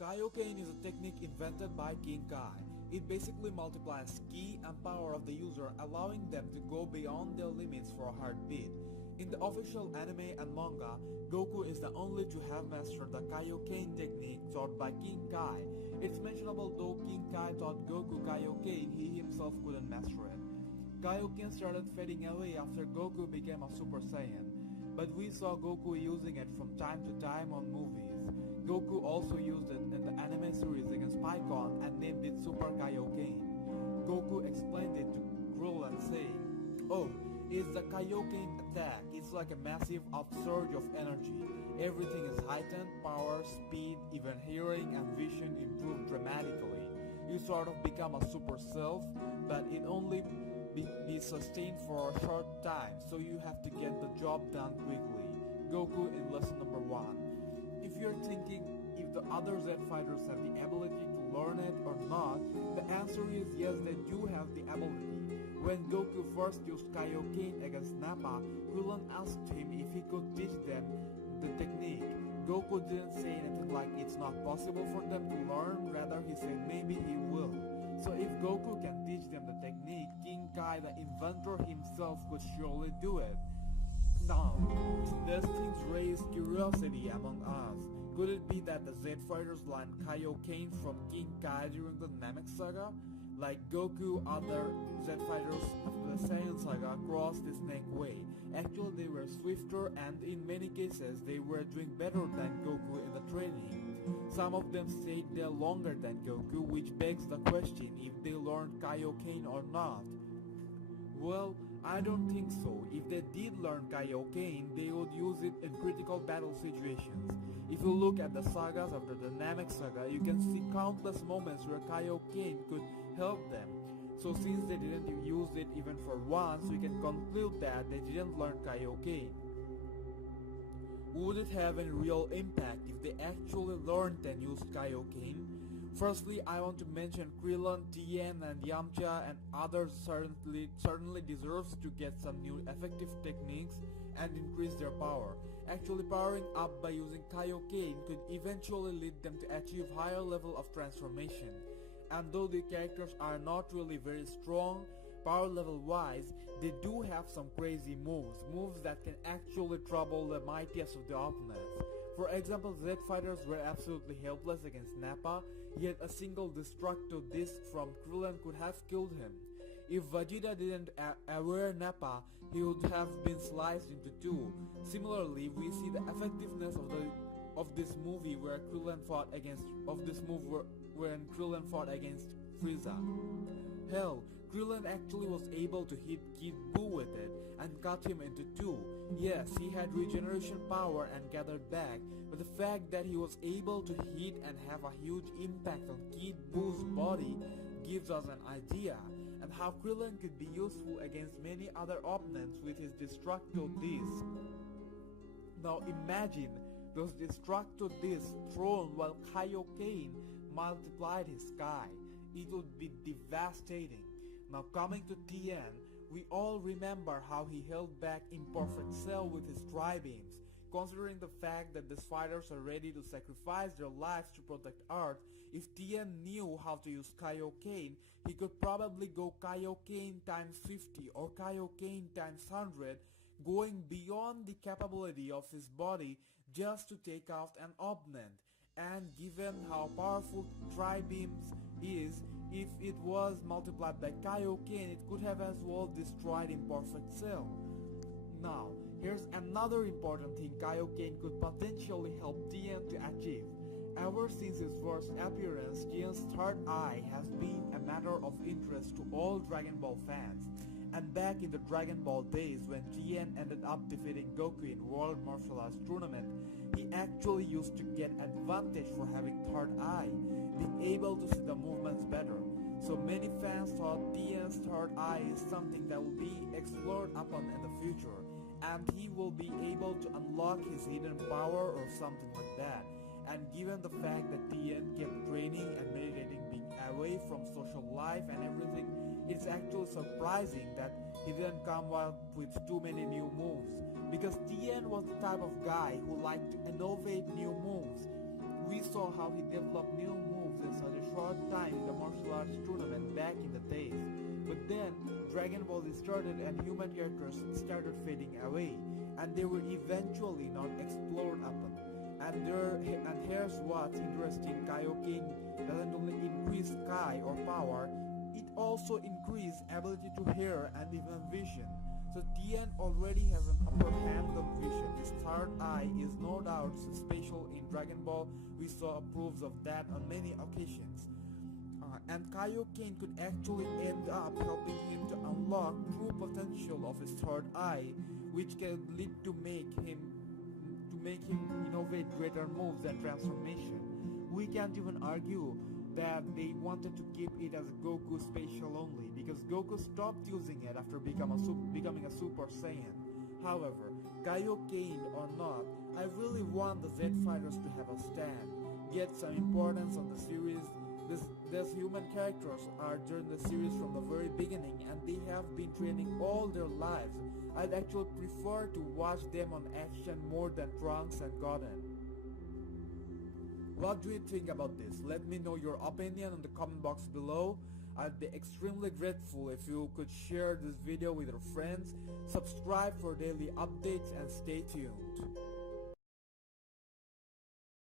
Kaio-ken is a technique invented by King Kai. It basically multiplies ki and power of the user, allowing them to go beyond their limits for a heartbeat. In the official anime and manga, Goku is the only to have mastered the Kaio-ken technique taught by King Kai. It's mentionable though King Kai taught Goku Kaio-ken, he himself couldn't master it. Kaio-ken started fading away after Goku became a Super Saiyan, but we saw Goku using it from time to time on movies. Goku also used it in the anime series against Pikkon and named it Super Kaio-ken. Goku explained it to Krillin saying, "Oh, it's the Kaio-ken attack. It's like a massive upsurge of energy. Everything is heightened, power, speed, even hearing and vision improve dramatically. You sort of become a super self, but it only be sustained for a short time, so you have to get the job done quickly." Goku in lesson number 1. If you're thinking if the other Z fighters have the ability to learn it or not, the answer is yes, they do have the ability. When Goku first used Kaio-ken against Nappa, Krillin asked him if he could teach them the technique. Goku didn't say anything like it's not possible for them to learn, rather he said maybe he will. So if Goku can teach them the technique, King Kai, the inventor himself, could surely do it. Now, these things raise curiosity among us. Could it be that the Z fighters learned Kaio-ken from King Kai during the Namek saga? Like Goku, other Z fighters after the Saiyan saga crossed the snake way. Actually, they were swifter and in many cases they were doing better than Goku in the training. Some of them stayed there longer than Goku, which begs the question if they learned Kaio-ken or not. Well, I don't think so. If they did learn Kaio-ken, they would use it in critical battle situations. If you look at the sagas after the Namek saga, you can see countless moments where Kaio-ken could help them. So since they didn't use it even for once, we can conclude that they didn't learn Kaio-ken. Would it have any real impact if they actually learned and used Kaio-ken? Firstly, I want to mention Krillin, Tien, and Yamcha and others certainly deserves to get some new effective techniques and increase their power. Actually, powering up by using Kaio-ken could eventually lead them to achieve higher level of transformation. And though the characters are not really very strong, power level wise, they do have some crazy moves that can actually trouble the mightiest of the opponents. For example, Z fighters were absolutely helpless against Nappa, yet a single destructo disc from Krillin could have killed him. If Vegeta didn't aware Nappa, he would have been sliced into two. Similarly, we see the effectiveness of this movie where Krillin fought against when Krillin fought against Frieza. Hell, Krillin actually was able to hit Kid Buu with it and cut him into two. Yes, he had regeneration power and gathered back, but the fact that he was able to hit and have a huge impact on Kid Buu's body gives us an idea, and how Krillin could be useful against many other opponents with his Destructo Disc. Now imagine those Destructo Discs thrown while Kaio-ken multiplied his sky. It would be devastating. Now coming to Tien, we all remember how he held back Imperfect Cell with his Tri-Beams. Considering the fact that these fighters are ready to sacrifice their lives to protect Earth, if Tien knew how to use Kaio-ken, he could probably go Kaio-ken times 50 or Kaio-ken times 100, going beyond the capability of his body just to take out an opponent. And given how powerful Tri-Beams is, if it was multiplied by Kaio-ken, it could have as well destroyed Imperfect Cell. Now, here's another important thing Kaio-ken could potentially help Tien to achieve. Ever since his first appearance, Tien's third eye has been a matter of interest to all Dragon Ball fans. And back in the Dragon Ball days when Tien ended up defeating Goku in World Martial Arts Tournament, he actually used to get advantage for having third eye, being able to see the movements better. So many fans thought Tien's third eye is something that will be explored upon in the future, and he will be able to unlock his hidden power or something like that. And given the fact that Tien kept training and meditating, being away from social life and everything, it's actually surprising that he didn't come up with too many new moves. Because Tien was the type of guy who liked to innovate new moves. We saw how he developed new moves in such a short time in the martial arts tournament back in the days. But then, Dragon Ball Z started and human characters started fading away, and they were eventually not explored upon. And here's what's interesting, Kaio-ken doesn't only increase Kai or power, it also increases ability to hear and even vision. So Tien already has an upper hand on vision. His third eye is no doubt special in Dragon Ball. We saw proofs of that on many occasions. And Kaio-ken could actually end up helping him to unlock true potential of his third eye, which can lead to make him innovate greater moves and transformation. We can't even argue that they wanted to keep it as Goku special only, because Goku stopped using it after becoming a Super Saiyan. However, Kaio-ken or not, I really want the Z fighters to have a stand, get some importance on the series. These human characters are during the series from the very beginning, and they have been training all their lives. I'd actually prefer to watch them on action more than Trunks and Gohan. What do you think about this? Let me know your opinion in the comment box below. I'd be extremely grateful if you could share this video with your friends, subscribe for daily updates, and stay tuned.